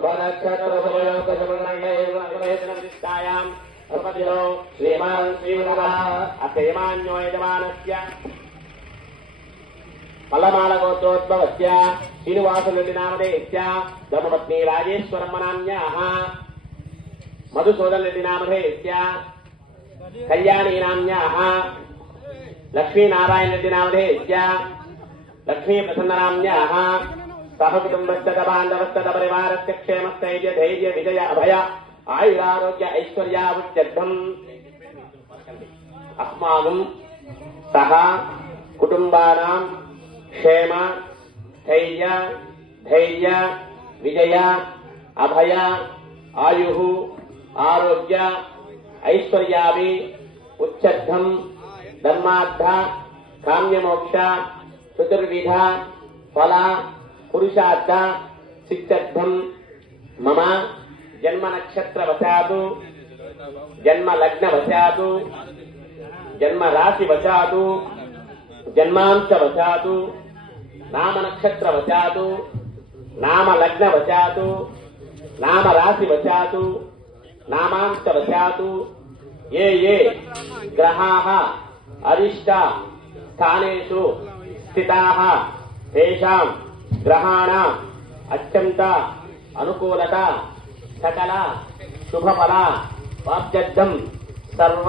शुभनक्षत्रशुभयोगशुभनक्षत्रशुभनक्षत्रायां प्रपदिनो श्रीमान् श्रीमन्नः असेमान्यो यजमानस्य मल्लमालगोत्रोद्भवस्य श्रीनिवासरेड्डिनामधेयस्य धर्मपत्नी राजेश्वरम्मनाम्याः मधुसूदनरेड्डिनामधेयस्य कल्याणीनाम्याः लक्ष्मीनारायणरेड्डिनामधेयस्य लक्ष्मीप्रसन्ननाम्याः सहकुटुम्बस्य बान्धवस्य परिवारस्य क्षेमस्थैर्य धैर्य विजय अभय आयुरारोग्य ऐश्वर्यावृत्यर्थम् अस्माकं सह कुटुम्बानां क्षेम स्थैर्य धैर्य विजय अभय आयुः आरोग्य ऐश्वर्याभि उच्चर्थं धर्मार्थ काम्यमोक्ष चतुर्विध फल पुरुषार्थ सिद्ध्यर्थं मम जन्म नक्षत्रवशात् जन्म लग्नवशात् जन्म राशिवशात् जन्मांशवशात् नाम नक्षत्रवशात् नाम लग्नवशात् नाम राशिवशात् नामांशवशात् ये ये ग्रहाः अरिष्ट स्थानेषु स्थिताः तेषां ग्रहाणाम् अत्यंत अनुकूलता सकल शुभफल वाप्त्यर्थं सर्व